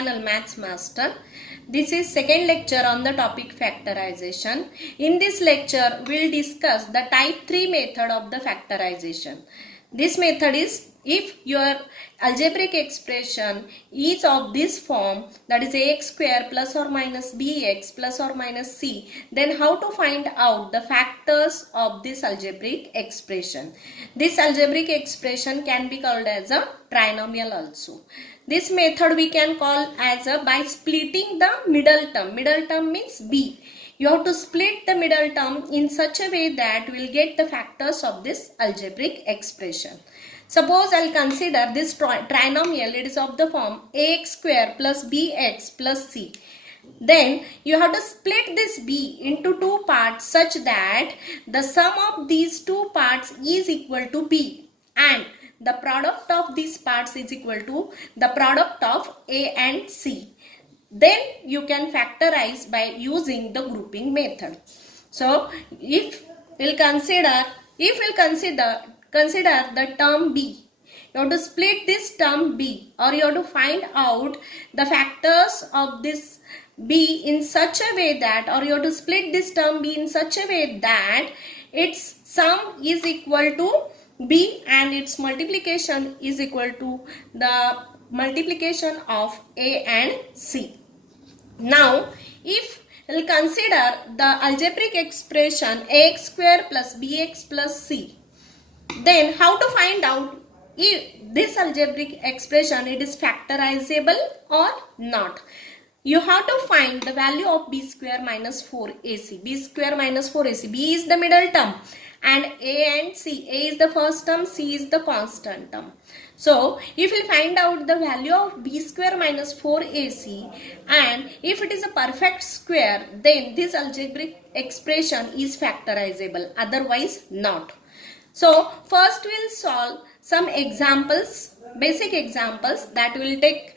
channel Maths Master. This is second lecture on the topic factorization. In this lecture, we will discuss the type 3 method of the factorization. This method is if your algebraic expression is of this form, that is ax square plus or minus bx plus or minus c, then how to find out the factors of this algebraic expression. This algebraic expression can be called as a trinomial also. This method we can call as a by splitting the middle term. Middle term means b. You have to split the middle term in such a way that we will get the factors of this algebraic expression. Suppose I will consider this trinomial, it is of the form ax square plus bx plus c. Then you have to split this b into two parts such that the sum of these two parts is equal to b and the product of these parts is equal to the product of a and c. Then you can factorize by using the grouping method. So if we'll consider the term b, you have to split this term b, or you have to find out the factors of this b in such a way that, or you have to split this term b in such a way that its sum is equal to b and its multiplication is equal to the multiplication of a and c. Now if we'll consider the algebraic expression ax square plus bx plus c, then how to find out if this algebraic expression it is factorizable or not? You have to find the value of b square minus 4ac. b square minus 4ac. b is the middle term and a and c. a is the first term, c is the constant term. So if we find out the value of b square minus 4ac and if it is a perfect square, then this algebraic expression is factorizable, otherwise not. So first we will solve some examples, basic examples, that will take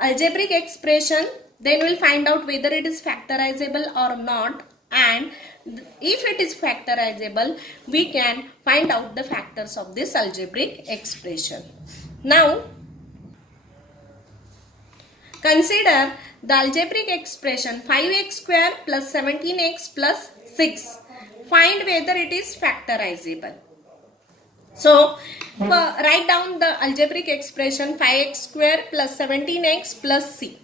algebraic expression, then we will find out whether it is factorizable or not, and if it is factorizable we can find out the factors of this algebraic expression. Now consider the algebraic expression 5x square plus 17x plus 6. Find whether it is factorizable. So write down the algebraic expression 5x square plus 17x plus c.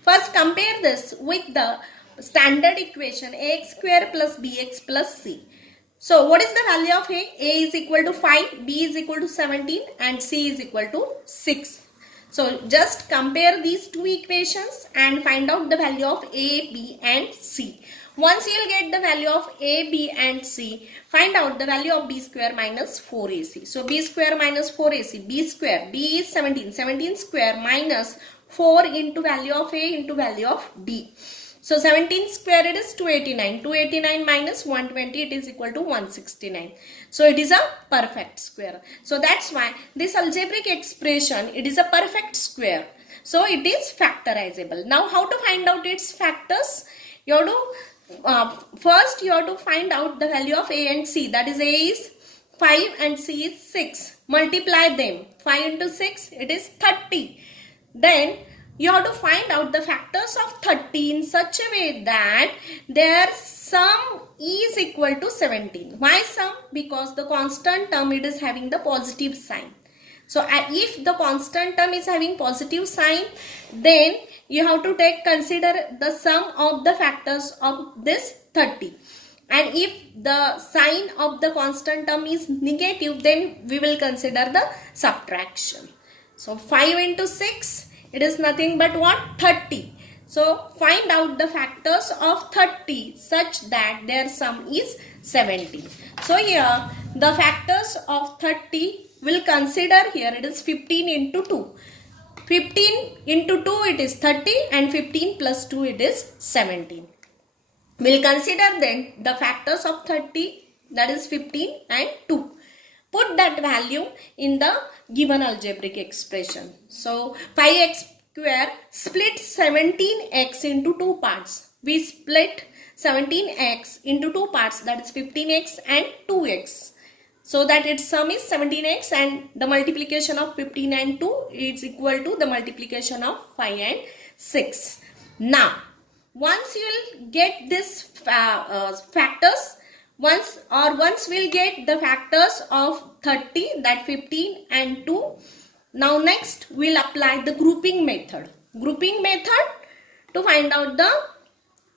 First compare this with the standard equation ax square plus bx plus c. So what is the value of a? A is equal to 5, b is equal to 17 and c is equal to 6. So just compare these two equations and find out the value of a, b and c. Once you will get the value of a, b and c, find out the value of b square minus 4ac. So b square minus 4ac, b square, b is 17, 17 square minus 4 into value of a into value of b. So 17 square it is 289, 289 minus 120 it is equal to 169. So it is a perfect square. So that's why this algebraic expression it is a perfect square. So it is factorizable. Now how to find out its factors? You have to first you have to find out the value of a and c, that is a is 5 and c is 6. Multiply them. 5 into 6 it is 30. Then you have to find out the factors of 30 in such a way that their sum is equal to 17. Why sum? Because the constant term it is having the positive sign. So if the constant term is having positive sign, then you have to consider the sum of the factors of this 30. And if the sign of the constant term is negative, then we will consider the subtraction. So 5 into 6, it is nothing but what? 30. So find out the factors of 30 such that their sum is 70. So here the factors of 30 will consider, here it is 15 into 2. 15 into 2 it is 30 and 15 plus 2 it is 17. We will consider then the factors of 30, that is 15 and 2. Put that value in the given algebraic expression. So 5x square split 17x into two parts. We split 17x into two parts, that is 15x and 2x. so that its sum is 17x and the multiplication of 15 and 2 is equal to the multiplication of 5 and 6. Now, once you will get this factors, once we'll get the factors of 30, that 15 and 2. Now next we'll apply the grouping method. Grouping method to find out the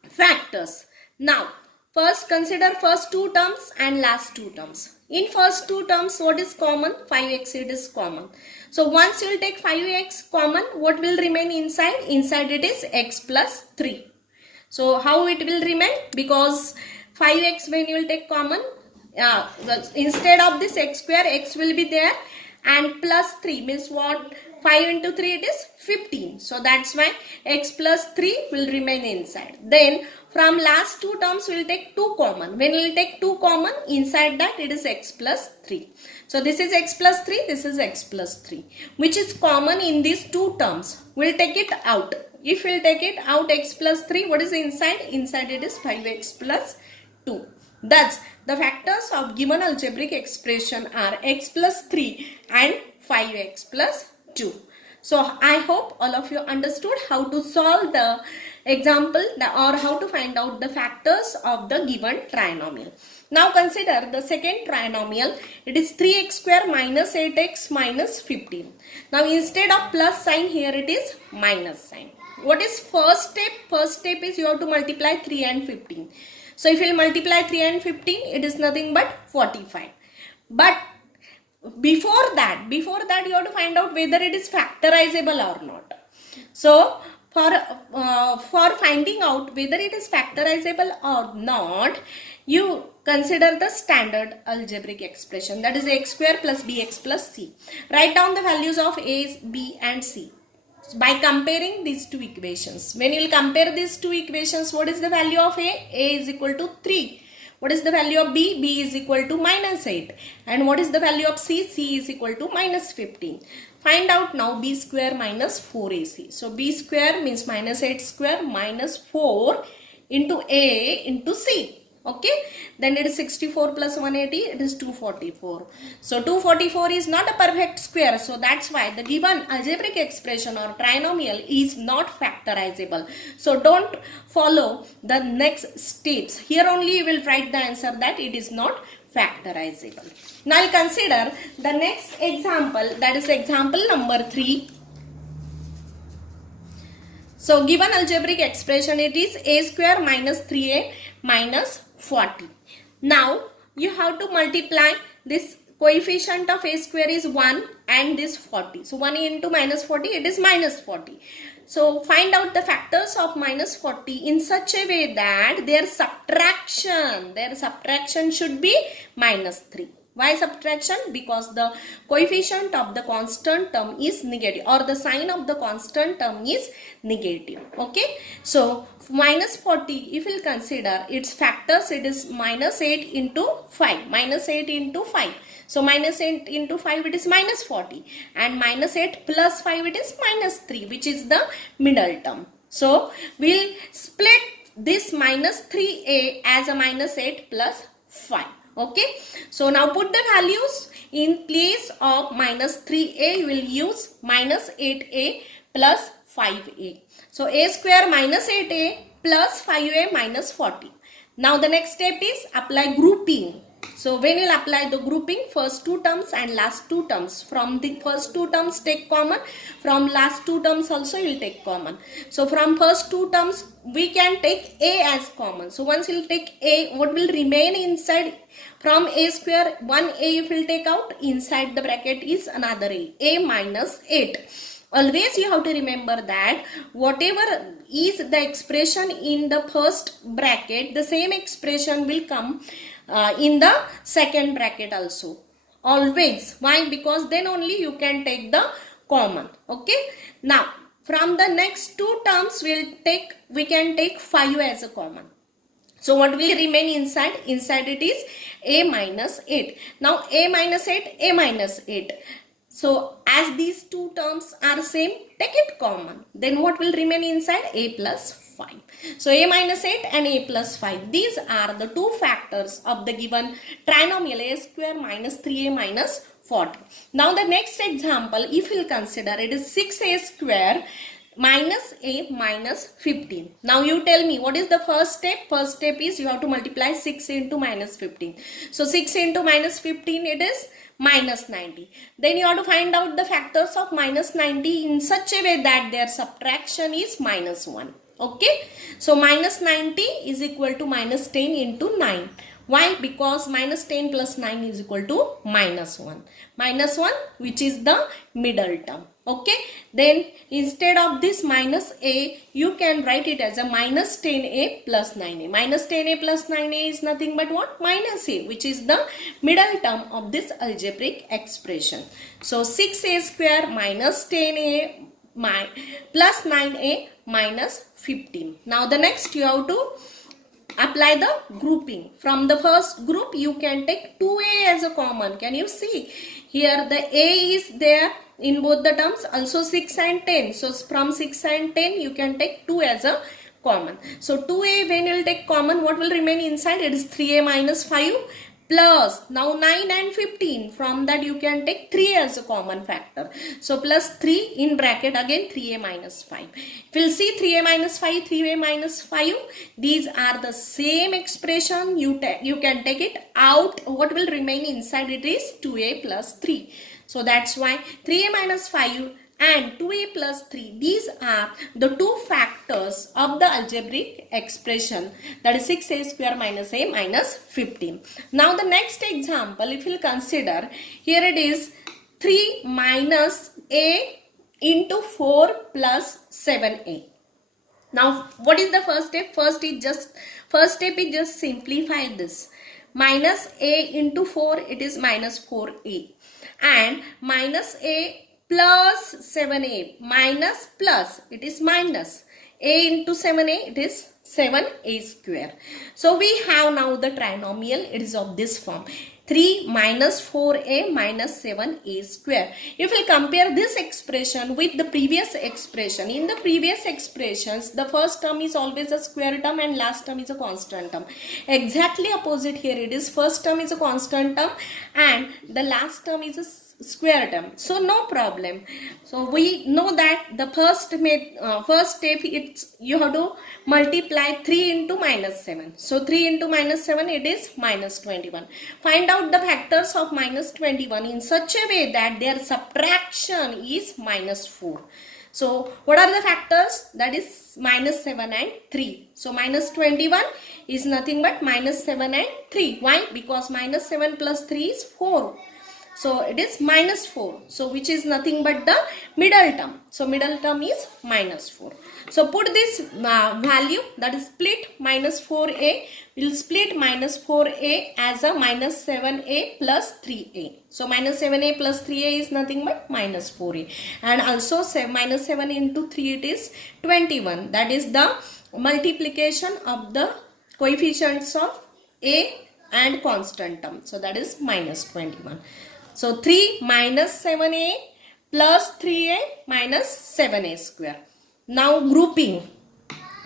factors. Now, first consider first two terms and last two terms. In first two terms, what is common? 5x it is common. So once you will take 5x common, what will remain inside? Inside it is x plus 3. So how it will remain? Because 5x when you will take common, instead of this x square, x will be there, and plus 3 means what? 5 into 3 it is 15. So that's why x plus 3 will remain inside. Then from last two terms we will take 2 common. When we will take 2 common, inside that it is x plus 3. So this is x plus 3, this is x plus 3. Which is common in these two terms. We will take it out. If we will take it out, x plus 3, what is inside? Inside it is 5x plus 2. Thus, the factors of given algebraic expression are x plus 3 and 5x plus 2. So, I hope all of you understood how to solve the example or how to find out the factors of the given trinomial. Now, consider the second trinomial. It is 3x square minus 8x minus 15. Now, instead of plus sign, here it is minus sign. What is first step? First step is you have to multiply 3 and 15. So, if you multiply 3 and 15, it is nothing but 45. But before that you have to find out whether it is factorizable or not. So, for finding out whether it is factorizable or not, you consider the standard algebraic expression, that is x square plus bx plus c. Write down the values of a, b and c by comparing these two equations. When you will compare these two equations, what is the value of a? A is equal to 3. What is the value of b? B is equal to minus 8. And what is the value of c? C is equal to minus 15. Find out now b square minus 4ac. So b square means minus 8 square minus 4 into a into c. Okay, then it is 64 plus 180, it is 244. So 244 is not a perfect square, so that's why the given algebraic expression or trinomial is not factorizable. So don't follow the next steps. Here only you will write the answer that it is not factorizable. Now I'll consider the next example, that is example number 3. So given algebraic expression, it is a square minus 3a minus 40. Now you have to multiply this coefficient of a square is 1 and this 40. So 1 into minus 40, it is minus 40. So find out the factors of minus 40 in such a way that their subtraction should be minus 3. Why subtraction? Because the coefficient of the constant term is negative, or the sign of the constant term is negative. Okay. So minus 40, if we will consider its factors, it is minus 8 into 5. Minus 8 into 5. So minus 8 into 5, it is minus 40. And minus 8 plus 5, it is minus 3, which is the middle term. So we'll split this minus 3a as a minus 8 plus 5. Okay, so now put the values in place of minus 3a, you will use minus 8a plus 5a. So a square minus 8a plus 5a minus 40. Now the next step is apply grouping. So when you will apply the grouping, first two terms and last two terms. From the first two terms take common, from last two terms also you will take common. So from first two terms we can take a as common. So once you will take a, what will remain inside? From a square, 1a if you will take out, inside the bracket is another a minus 8. Always you have to remember that whatever is the expression in the first bracket, the same expression will come in the second bracket also. Always. Why? Because then only you can take the common. Okay. Now, from the next two terms we can take 5 as a common. So what will remain inside? Inside it is a minus 8. Now a minus 8, a minus 8. So as these two terms are same, take it common. Then what will remain inside? A plus 5. So a minus 8 and a plus 5. These are the two factors of the given trinomial a square minus 3a minus 40. Now the next example, if you will consider, it is 6a square minus a minus 15. Now you tell me what is the first step. First step is you have to multiply 6 into minus 15. So 6 into minus 15, it is minus 90. Then you have to find out the factors of minus 90 in such a way that their subtraction is minus 1. Okay. So minus 90 is equal to minus 10 into 9. Why? Because minus 10 plus 9 is equal to minus 1. Minus 1, which is the middle term. Okay. Then instead of this minus a, you can write it as a minus 10a plus 9a. Minus 10a plus 9a is nothing but what? Minus a, which is the middle term of this algebraic expression. So 6a square minus 10a plus 9a minus 15. Now the next you have to apply the grouping. From the first group you can take 2a as a common. Can you see? Here the a is there in both the terms, also 6 and 10. So from 6 and 10 you can take 2 as a common. So 2a when you will take common, what will remain inside? It is 3a minus 5 plus now 9 and 15. From that you can take 3 as a common factor. So plus 3 in bracket again 3a minus 5. If you will see 3a minus 5, 3a minus 5, these are the same expression. You can take it out. What will remain inside it is 2a plus 3. So that's why 3a minus 5 and 2a plus 3, these are the two factors of the algebraic expression, that is 6a square minus a minus 15. Now the next example, if you will consider, here it is 3 minus a into 4 plus 7a. Now what is the first step? First step is just simplify this. Minus a into 4, it is minus 4a, and minus a plus 7a minus plus, it is minus a into 7a, it is 7a square. So we have now the trinomial, it is of this form, 3 minus 4a minus 7a square. If we compare this expression with the previous expression, in the previous expressions the first term is always a square term and last term is a constant term. Exactly opposite here, it is first term is a constant term and the last term is a square term. So no problem. So we know that the first step, it's you have to multiply 3 into minus 7. So 3 into minus 7, it is minus 21. Find out the factors of minus 21 in such a way that their subtraction is minus 4. So what are the factors? That is minus 7 and 3. So minus 21 is nothing but minus 7 and 3. Why? Because minus 7 plus 3 is 4. So it is minus 4. So which is nothing but the middle term. So middle term is minus 4. So put this value, that is split minus 4a. We will split minus 4a as a minus 7a plus 3a. So minus 7a plus 3a is nothing but minus 4a. And also minus 7 into 3, it is 21. That is the multiplication of the coefficients of a and constant term. So that is minus 21. So 3 minus 7a plus 3a minus 7a square. Now grouping.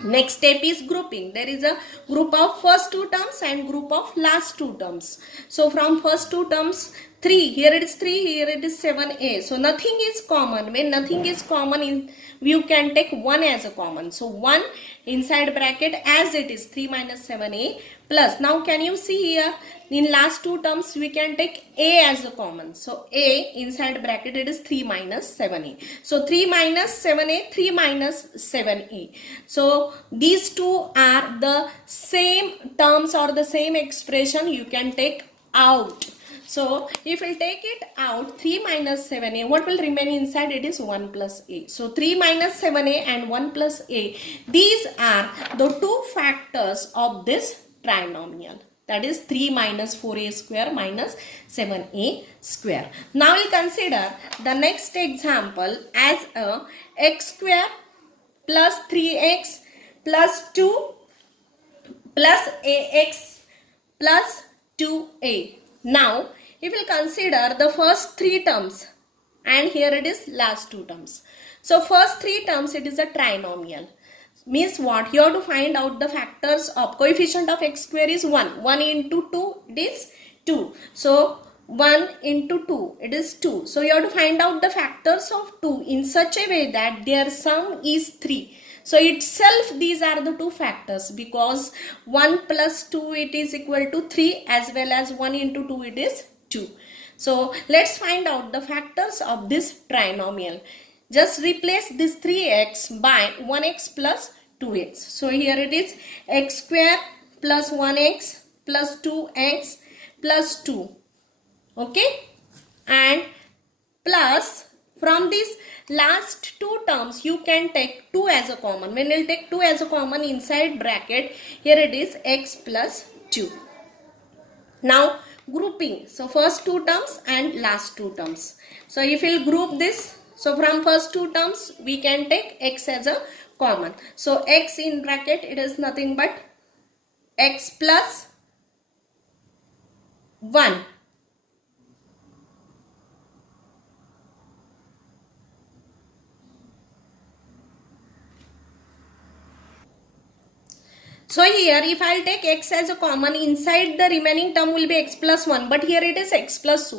Next step is grouping. There is a group of first two terms and group of last two terms. So from first two terms, 3, here it is 3, here it is 7a. So nothing is common. When nothing is common, you can take 1 as a common. So 1 inside bracket as it is 3 minus 7a plus. Now can you see here, in last two terms we can take a as a common. So a inside bracket, it is 3 minus 7a. So 3 minus 7a, 3 minus 7a. So these two are the same terms or the same expression, you can take out. So if we take it out, 3 minus 7a, what will remain inside? It is 1 plus a. So 3 minus 7a and 1 plus a, these are the two factors of this trinomial. That is 3 minus 4a square minus 7a square. Now we'll consider the next example as a x square plus 3x plus 2 plus ax plus 2a. Now if we consider the first three terms and here it is last two terms. So first three terms, it is a trinomial. Means what? You have to find out the factors of coefficient of x square is 1. 1 into 2 it is 2. So 1 into 2 it is 2. So you have to find out the factors of 2 in such a way that their sum is 3. So itself these are the two factors, because 1 plus 2 it is equal to 3, as well as 1 into 2 it is 2. So let's find out the factors of this trinomial. Just replace this 3x by 1x plus 2x. So here it is x square plus 1x plus 2x plus 2. Okay, and plus from these last two terms you can take 2 as a common. When you take 2 as a common inside bracket, here it is x plus 2. Now grouping. So first two terms and last two terms. So if you group this, so from first two terms we can take x as a common. So x in bracket it is nothing but x plus 1. So here if I will take x as a common, inside the remaining term will be x plus 1, but here it is x plus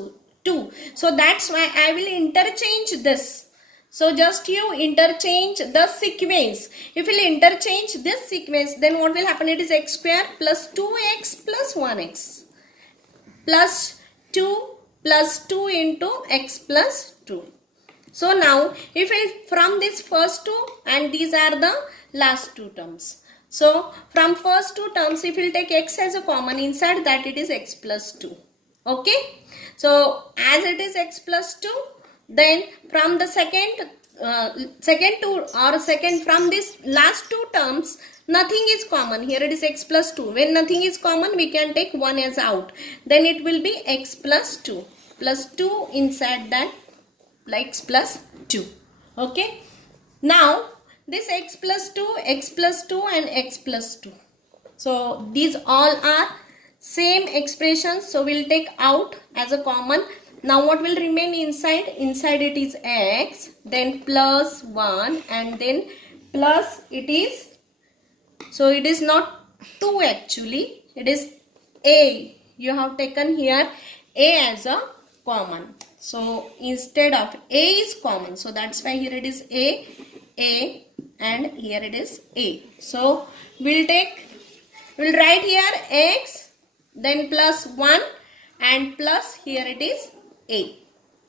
2. So that's why I will interchange this. So just you interchange the sequence. If you will interchange this sequence, then what will happen? It is x square plus 2x plus 1x plus 2 into x plus 2. So now if I from this first two and these are the last two terms. So from first two terms, if you take x as a common, inside that it is x plus 2. Okay. So as it is x plus 2, then from the second from this last two terms, nothing is common. Here it is x plus 2. When nothing is common, we can take 1 as out. Then it will be x plus 2. Plus 2 inside that, like x plus 2. Okay. Now this x plus 2 and x plus 2. So these all are same expressions. So we'll take out as a common. Now what will remain inside? Inside it is x, then plus 1, and then plus it is, so it is not 2 actually, it is a. You have taken here a as a common. So instead of a is common, so that's why here it is a, and here it is a. So we'll write here x, then plus 1, and plus here it is a.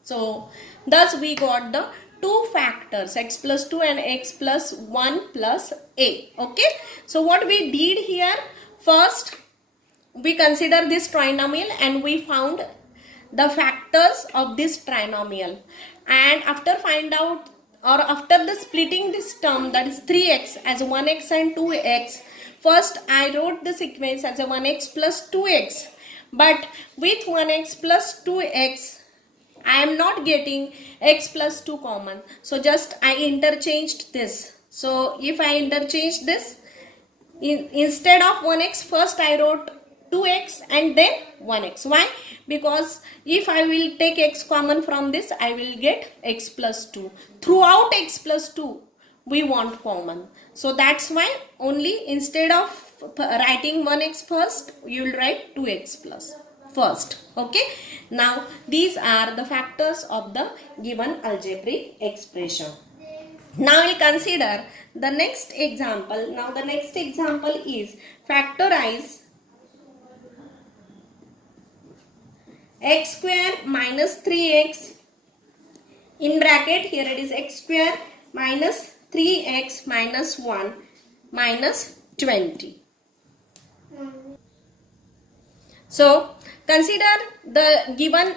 So thus we got the two factors, x plus 2 and x plus 1 plus a. Okay. So what we did here, first we consider this trinomial and we found the factors of this trinomial, and after find out, or after the splitting this term, that is 3x as 1x and 2x, first I wrote the sequence as a 1x plus 2x, but with 1x plus 2x I am not getting x plus 2 common, so just I interchanged this. So if I interchange this, instead of 1x, first I wrote 2x and then 1x. Why? Because if I will take x common from this, I will get x plus 2. Throughout x plus 2 we want common. So that's why only instead of writing 1x first, you will write 2x plus first. Okay. Now these are the factors of the given algebraic expression. Now we'll consider the next example. Now the next example is factorize x square minus 3x, in bracket here it is x square minus 3x minus 1 minus 20. So consider the given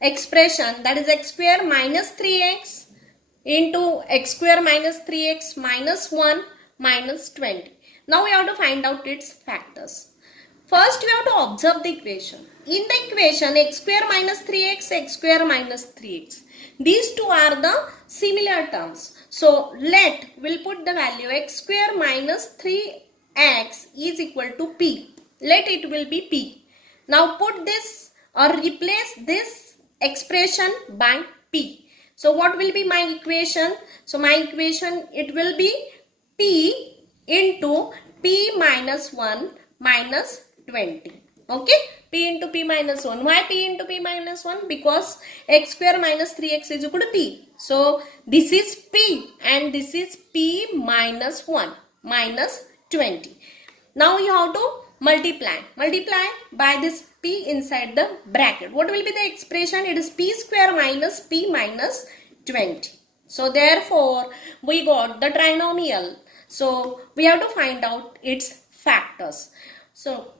expression, that is x square minus 3x into x square minus 3x minus 1 minus 20. Now we have to find out its factors. First we have to observe the equation. In the equation x square minus 3x, x square minus 3x. These two are the similar terms. So we'll put the value x square minus 3x is equal to p. Let it will be p. Now put this or replace this expression by p. So what will be my equation? So my equation, it will be p into p minus 1 minus 20. Okay, p into p minus 1. Why p into p minus 1? Because x square minus 3x is equal to p. So this is p and this is p minus 1 minus 20. Now you have to multiply by this p inside the bracket. What will be the expression? It is p square minus p minus 20. So therefore we got the trinomial. So we have to find out its factors. So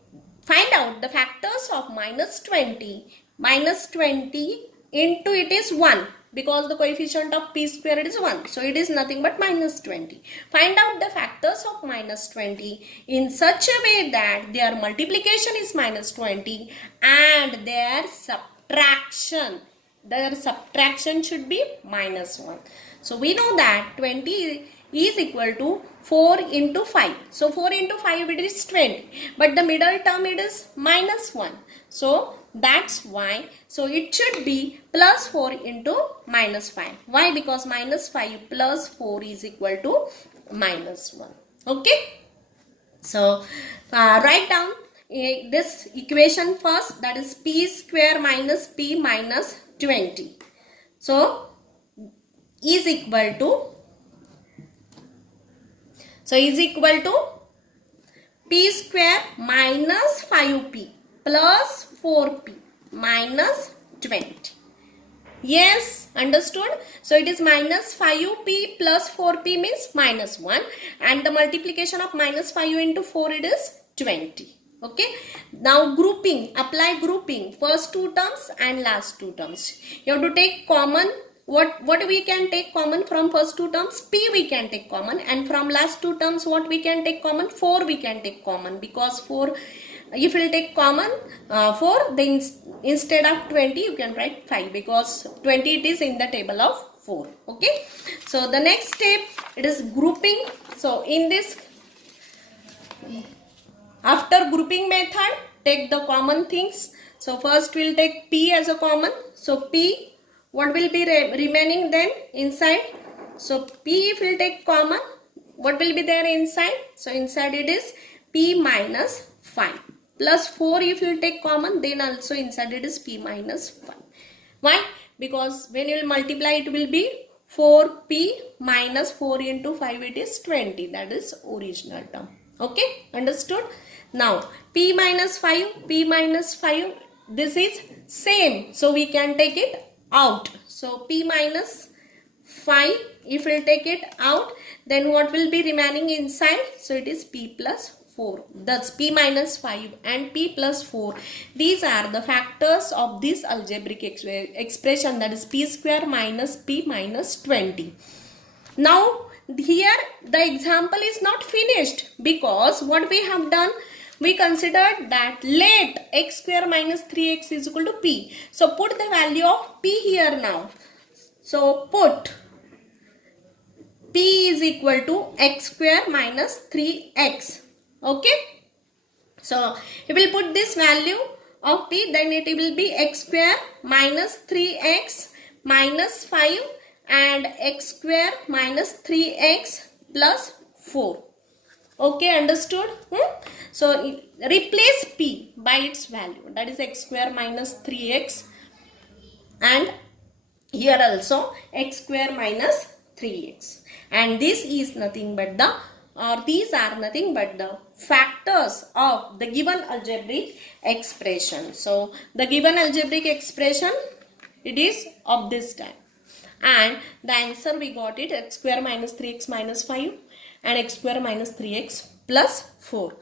find out the factors of minus 20. Minus 20 into it is 1, because the coefficient of p square is 1. So it is nothing but minus 20. Find out the factors of minus 20 in such a way that their multiplication is minus 20 and their subtraction should be minus 1. So we know that 20 is equal to 4 into 5. So 4 into 5 it is 20. But the middle term it is minus 1. So that's why. So it should be plus 4 into minus 5. Why? Because minus 5 plus 4 is equal to minus 1. Okay. So write down this equation first. That is p square minus p minus 20. So is equal to p square minus 5p plus 4p minus 20. Yes, understood? So it is minus 5p plus 4p means minus 1, and the multiplication of minus 5 into 4 it is 20. Okay. Now grouping, apply grouping, first two terms and last two terms. You have to take common. What we can take common from first two terms? P we can take common, and from last two terms what we can take common? 4 we can take common, because 4, if you will take common 4, then instead of 20 you can write 5, because 20 it is in the table of 4. Okay. So the next step, it is grouping. So in this, after grouping method, take the common things. So first we'll take P as a common. So P, what will be remaining then inside? So P if we'll take common, what will be there inside? So inside it is P minus 5 plus 4 if you will take common, then also inside it is P minus 5. Why? Because when you will multiply it will be 4P minus 4 into 5, it is 20. That is original term. Okay, understood? Now P minus 5, this is same. So we can take it out. So P minus 5, if we will take it out, then what will be remaining inside? So it is P plus 4. Thus P minus 5 and P plus 4. These are the factors of this algebraic expression, that is P square minus P minus 20. Now here the example is not finished, because what we have done, we considered that let x square minus 3x is equal to p. So put the value of p here now. So put p is equal to x square minus 3x. Okay. So we will put this value of p, then it will be x square minus 3x minus 5 and x square minus 3x plus 4. Okay, understood? So replace p by its value, that is x square minus 3x, and here also x square minus 3x, and this is nothing but the, or these are nothing but the factors of the given algebraic expression. So the given algebraic expression, it is of this type, and the answer we got it, x square minus 3x minus 5 and x square minus 3x plus 4.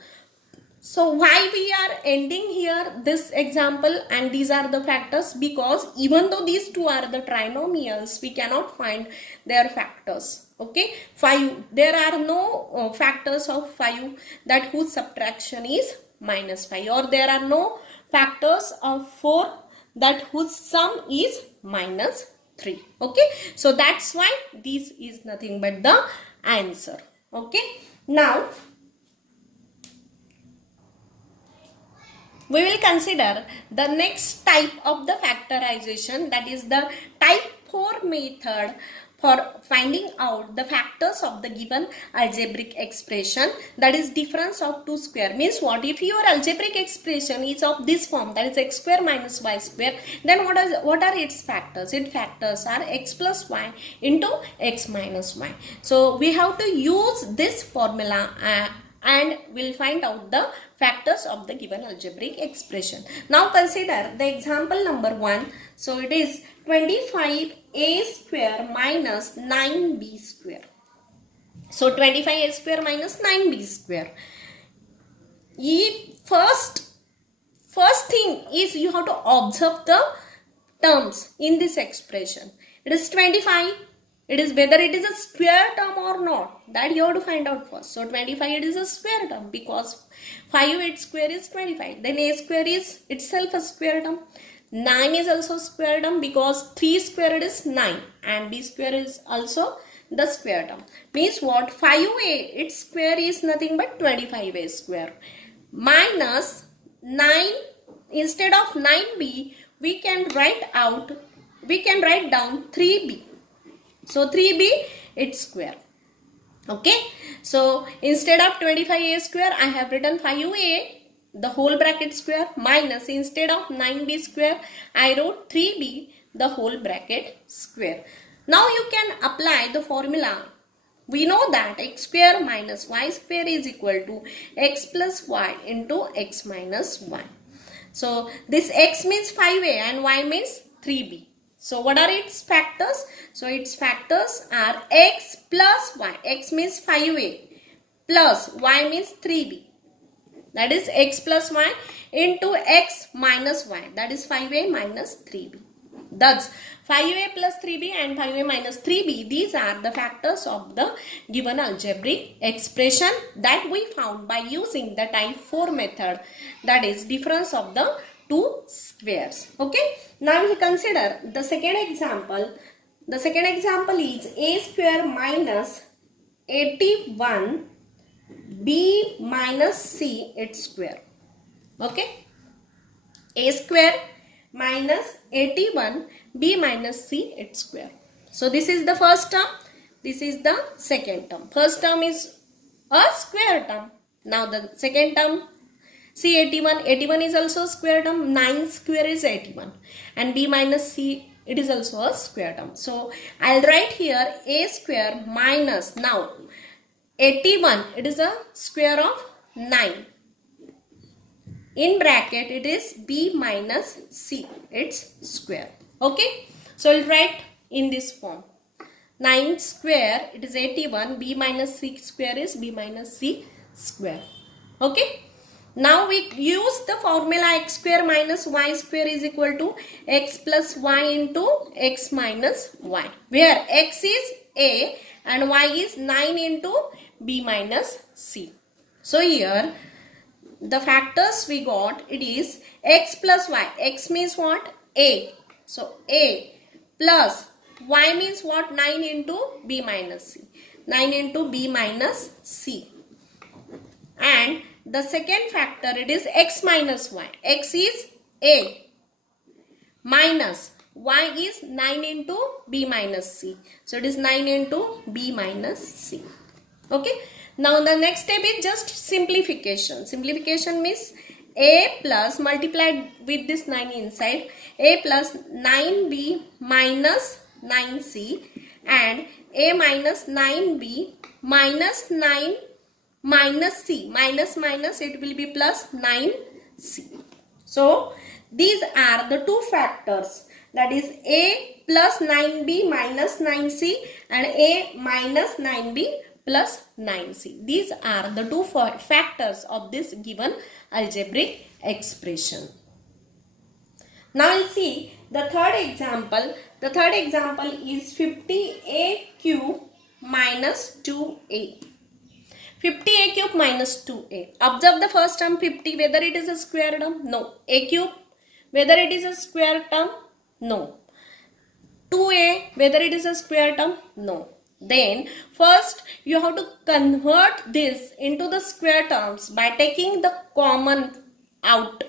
So why we are ending here this example and these are the factors? Because even though these two are the trinomials, we cannot find their factors. Okay, 5, there are no factors of 5 that whose subtraction is minus 5, or there are no factors of 4 that whose sum is minus 3. Okay, so that's why this is nothing but the answer. Okay, now we will consider the next type of the factorization, that is the type 4 method for finding out the factors of the given algebraic expression, that is difference of two square. Means what? If your algebraic expression is of this form, that is x square minus y square, then what are its factors? Its factors are x plus y into x minus y. So we have to use this formula and we'll find out the factors of the given algebraic expression. Now consider the example number 1. So it is 25a square minus 9b square. So 25a square minus 9b square. First thing is you have to observe the terms in this expression. It is 25. It is whether it is a square term or not, that you have to find out first. So 25, it is a square term because 5 square is 25. Then a square is itself a square term. 9 is also square term because 3 squared is 9 and b square is also the square term. Means what? 5a, its square is nothing but 25a square minus 9. Instead of 9b, we can write down 3b. So 3b, its square. Okay. So instead of 25a square, I have written 5a, the whole bracket square, minus instead of 9b square, I wrote 3b, the whole bracket square. Now you can apply the formula. We know that x square minus y square is equal to x plus y into x minus y. So this x means 5a and y means 3b. So what are its factors? So its factors are x plus y. X means 5a plus y means 3b. That is x plus y into x minus y. That is 5a minus 3b. Thus 5a plus 3b and 5a minus 3b. These are the factors of the given algebraic expression that we found by using the type 4 method. That is difference of the two squares. Okay. Now we consider the second example. The second example is a square minus 81 b minus c its square. Okay. A square minus 81 b minus c its square. So this is the first term. This is the second term. First term is a square term. Now the second term. See 81. 81 is also a square term. 9 square is 81. And b minus c, it is also a square term. So I'll write here a square minus, now 81, it is a square of 9. In bracket, it is b minus c, its square. Okay. So I'll write in this form. 9 square, it is 81. b minus c square is b minus c square. Okay. Now we use the formula x square minus y square is equal to x plus y into x minus y, where x is a and y is 9 into b minus c. So here the factors we got, it is x plus y. X means what? A. So a plus y means what? 9 into b minus c. 9 into b minus c. And the second factor, it is x minus y. X is a minus y is 9 into b minus c. So it is 9 into b minus c. Okay. Now the next step is just simplification. Simplification means a plus multiplied with this 9 inside, a plus 9b minus 9c and a minus 9b minus 9 minus c, minus minus it will be plus 9c. So these are the two factors, that is a plus 9b minus 9c and a minus 9b plus 9c. These are the two factors of this given algebraic expression. Now we'll see the third example. The third example is 50a cube minus 2a. 50a cube minus 2a. Observe the first term 50, whether it is a square term? No. A cube, whether it is a square term? No. 2a, whether it is a square term? No. Then first you have to convert this into the square terms by taking the common out.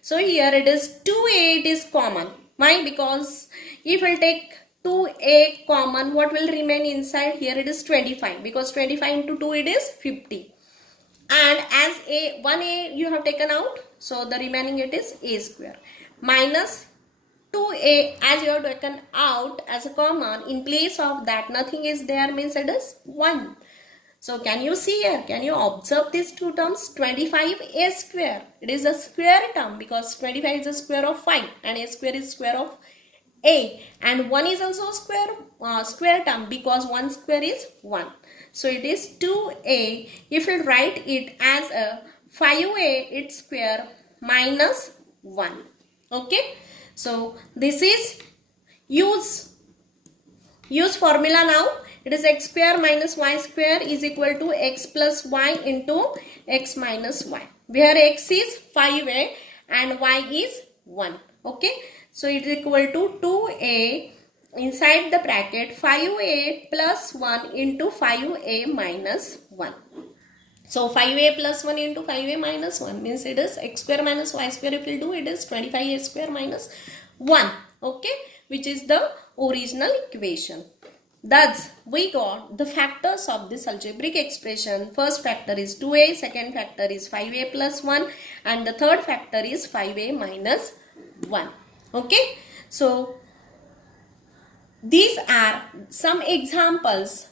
So here it is 2a, it is common. Why? Because if we'll take 2a common, what will remain inside? Here it is 25, because 25 into 2 it is 50. And as 1a you have taken out, so the remaining it is a square, minus 2a as you have taken out as a common, in place of that nothing is there, means it is 1. So can you see here, can you observe these two terms? 25a square, it is a square term because 25 is a square of 5 and a square is square of a, and 1 is also square term because 1 square is 1. So it is 2a. If you write it as a 5a its square minus 1. Okay. So this is use formula now. It is x square minus y square is equal to x plus y into x minus y, where x is 5a and y is 1. Okay. So it is equal to 2a inside the bracket 5a plus 1 into 5a minus 1. So 5a plus 1 into 5a minus 1 means it is x square minus y square. If we do, it is 25a square minus 1. Okay, which is the original equation. Thus, we got the factors of this algebraic expression. First factor is 2a, second factor is 5a plus 1, and the third factor is 5a minus 1. Okay, so these are some examples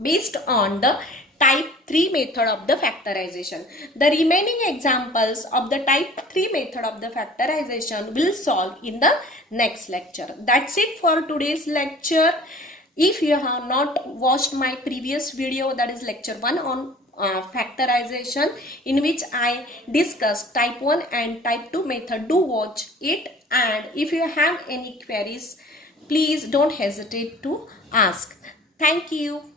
based on the type 3 method of the factorization. The remaining examples of the type 3 method of the factorization will solve in the next lecture. That's it for today's lecture. If you have not watched my previous video, that is lecture 1 on factorization, in which I discussed type 1 and type 2 method, do watch it. And if you have any queries, please don't hesitate to ask. Thank you.